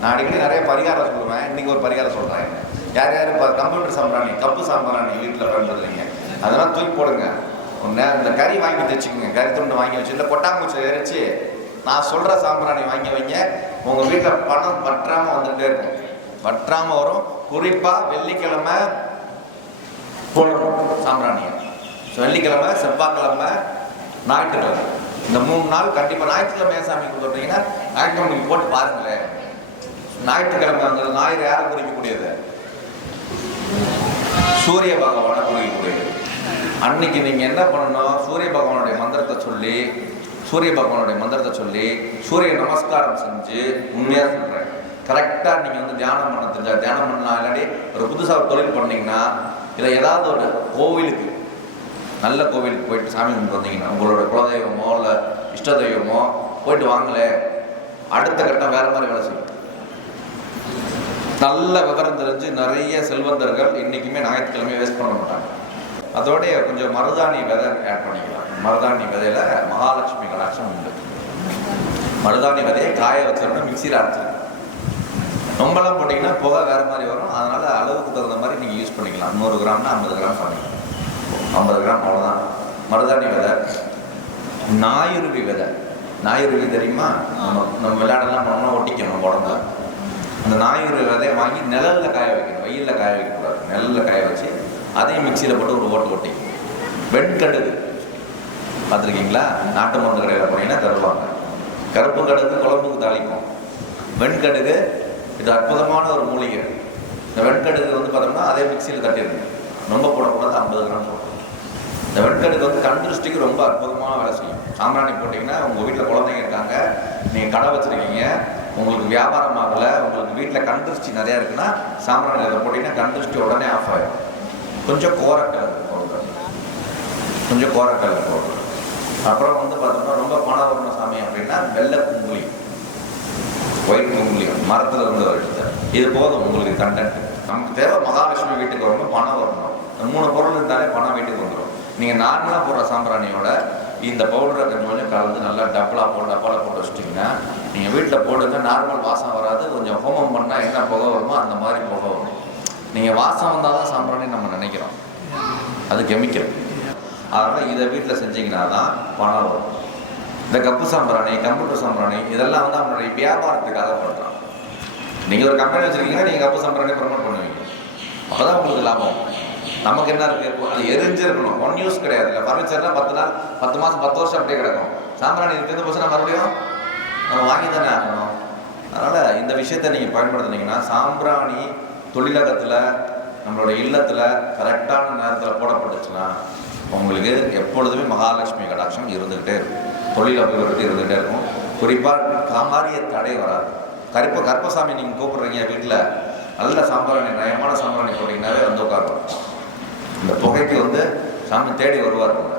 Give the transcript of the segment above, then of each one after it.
நான் அடிக்கடி நிறைய பரிகாரம் சொல்லுவேன். இன்னைக்கு ஒரு பரிகாரம் சொல்கிறேன் யார் யார் இப்போ கம்ப்யூட்டர் சாம்பிராணி கப்பு சாம்பிராணி வீட்டில் பண்ணுறதுங்க அதெல்லாம் தூக்கி போடுங்க. ஒன்று இந்த கறி வாங்கி வச்சுக்கோங்க கறி துண்டு வாங்கி வச்சு இல்லை கொட்டாங்குச்சி எரிச்சு நான் சொல்கிற சாம்பிராணி வாங்கி வைங்க. உங்கள் வீட்டில் பணம் வற்றாமல் வந்துகிட்டே இருக்கும். வற்றாமல் வரும். குறிப்பாக வெள்ளிக்கிழமை போடணும் சாம்பிராணியை. ஸோ வெள்ளிக்கிழமை செவ்வாய்க்கிழமை ஞாயிற்றுக்கிழமை. இந்த மூணு நாள் கண்டிப்பாக ஞாயிற்றுக்கிழமை சாமி கொடுத்துட்டீங்கன்னா ஞாயிற்றுக்கிழமை போட்டு பாருங்களேன். ஞாயிற்றுக்கிழமைங்கிறது ஞாயிறு யாரை குறிக்கக்கூடியது? சூரிய பகவானை குறிக்கக்கூடியது. அன்னைக்கு நீங்கள் என்ன பண்ணணும்? சூரிய பகவானுடைய மந்திரத்தை சொல்லி சூரிய பகவானுடைய மந்திரத்தை சொல்லி சூரிய நமஸ்காரம் செஞ்சு உண்மையாக சொல்கிறேன் கரெக்டாக நீங்கள் வந்து தியானம் பண்ண தெரிஞ்சா தியானம் பண்ணலாம். இல்லாட்டி ஒரு புதுசாக ஒரு தொழில் பண்ணீங்கன்னா இல்லை ஏதாவது ஒரு கோவிலுக்கு நல்ல கோவிலுக்கு போயிட்டு சாமி கும்பிட்டு வந்தீங்கன்னா உங்களோட குலதெய்வமோ இல்லை இஷ்ட தெய்வமோ போயிட்டு வாங்களே. அடுத்த கட்டம் வேற மாதிரி வேலை செய்யும். நல்ல விவரம் தெரிஞ்சு நிறைய செல்வந்தர்கள் இன்னைக்குமே ஞாயிற்றுக்கிழமை வேஸ்ட் பண்ண மாட்டாங்க. அதோடைய கொஞ்சம் மருதாணி விதை ஆட் பண்ணிக்கலாம். மருதாணி விதையில மகாலட்சுமி கடாட்சம் உண்டு. மருதாணி விதையை காய வச்சிடணும் மிக்சியில் அரைச்சிடணும். ரொம்பலாம் போட்டிங்கன்னா புகை வேறு மாதிரி வரும். அதனால் அளவுக்கு தகுந்த மாதிரி நீங்கள் யூஸ் பண்ணிக்கலாம். நூறு கிராம்னா ஐம்பது கிராம் பண்ணிக்கலாம். ஐம்பது கிராம் அவ்வளோதான் மருதாணி விதை நாயுருவி விதை. நாயுருவி தெரியுமா? நம்ம நம்ம விளையாடலாம் பண்ணோம்னா ஒட்டிக்கணும் உடம்புல அந்த நாயுருவி விதையை வாங்கி நிழலில் காய வைக்கணும். வெயிலில் காய வைக்கக்கூடாது. நிழலில் காய வச்சு அதையும் மிக்சியில் போட்டு ஒரு ஓட்டு ஓட்டி. வெண்கடுகு. பார்த்துருக்கீங்களா? நாட்டு மருந்து கடையில் போனீங்கன்னா தருவாங்க கருப்பு கடுகு குழம்புக்கு தாளிக்கும். வெண்கடுகு இது அற்புதமான ஒரு மூலிகை. இந்த வெண்கடுகு வந்து பார்த்தோம்னா அதே மிக்சியில் தட்டிடுங்க ரொம்ப போடக்கூடாது ஐம்பது கிராம் போடணும். இந்த வெண்கடுகு வந்து கண் திருஷ்டிக்கு ரொம்ப அற்புதமான வேலை செய்யும். சாம்பிராணி போட்டிங்கன்னா உங்கள் வீட்டில் குழந்தைங்க இருக்காங்க. நீங்கள் கடை வச்சுருக்கீங்க. உங்களுக்கு வியாபாரம் ஆகல உங்களுக்கு வீட்டில் கண் திருஷ்டி நிறையா இருக்குன்னா சாம்பிராணி இதை போட்டிங்கன்னா கண் திருஷ்டி உடனே ஆஃப் ஆகிடும் கொஞ்சம் கோரக்கல் போடுறது கொஞ்சம் கோரக்கல் போடுறது அப்புறம் வந்து பார்த்தோம்னா ரொம்ப பணம் வரணும் சாமி அப்படின்னா வெள்ளை குங்குலி. ஒயிட் குங்குலி. மரத்தில் இருந்து எடுத்து. இது போதும் உங்களுக்கு கண்டென்ட் நமக்கு தேவை மகாலட்சுமி வீட்டுக்கு வரணும் பணம் வரணும் மூணு பொருள் இருந்தாலே பணம் வீட்டுக்கு வந்துடும் நீங்கள் நார்மலாக போடுற சாம்பிராணியோட இந்த பவுடரை கொஞ்சம் கொஞ்சம் கலந்து நல்லா டப்பலாக போட்டு டப்பாவில் போட்டு வச்சிட்டிங்கன்னா நீங்கள் வீட்டில் போடுங்க நார்மல் வாசம் வராது. கொஞ்சம் ஹோமம் பண்ணால் என்ன புகை வருமோ அந்த மாதிரி புகை வரும். நீங்கள் வாசம் வந்தால் தான் சாம்பிராணி நம்ம நினைக்கிறோம். அது கெமிக்கல் அதனால் இதை வீட்டில் செஞ்சிங்கன்னா தான் பணம் வரும். இந்த கப்பு சாம்பிராணி கம்ப்யூட்டர் சாம்பிராணி இதெல்லாம் வந்து அவனுடைய வியாபாரத்துக்காக பண்ணுறான் நீங்கள் ஒரு கம்பெனி வச்சுருக்கீங்கன்னா நீங்கள் கப்பு சாம்பிராணி ப்ரமோட் பண்ணுவீங்க. அப்போ தான் உங்களுக்கு லாபம். நமக்கு என்ன இருக்கு அது எரிஞ்சிருக்கணும் ஒன் யூஸ் கிடையாது. இல்லை ஃபர்னிச்சர்னா பத்து நாள் பத்து மாதம் பத்து வருஷம் அப்படியே கிடக்கும். சாம்பிராணி இருக்கிறது பர்சன்ட் மறுபடியும் நம்ம வாங்கி தானே ஆகணும். அதனால் இந்த விஷயத்தை நீங்கள் பயன்படுத்துனீங்கன்னா சாம்பிராணி தொழிலகத்தில் நம்மளோட இல்லத்தில் கரெக்டான நேரத்தில் போடப்பட்டுச்சுன்னா உங்களுக்கு எப்பொழுதுமே மகாலட்சுமி கடாட்சம் இருந்துக்கிட்டே இருக்கும். தொழில் அபிவிருத்தி இருந்துகிட்டே இருக்கும். குறிப்பாக காமாரிய தடை வராது. கருப்ப கருப்பசாமி நீங்கள் கூப்பிட்றீங்க வீட்டில் நல்ல சாம்பிராணி நயமான சாம்பிராணி போட்டிங்கனாவே வந்து உட்காருவோம். இந்த புகைக்கு வந்து சாமி தேடி வருவார் உங்களை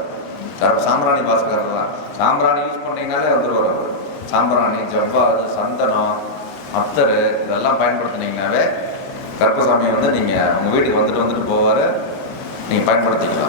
சாம்பிராணி பாஸ்கர் தான் சாம்பிராணி யூஸ் பண்ணீங்கனாலே வந்துடுவார் அவர். சாம்பிராணி ஜவ்வாது சந்தனம் அத்தர் இதெல்லாம் பயன்படுத்தினீங்கனாவே கருப்பசாமி வந்து நீங்கள் உங்கள் வீட்டுக்கு வந்துட்டு வந்துட்டு போவார். நீங்கள் பயன்படுத்திக்கலாம்.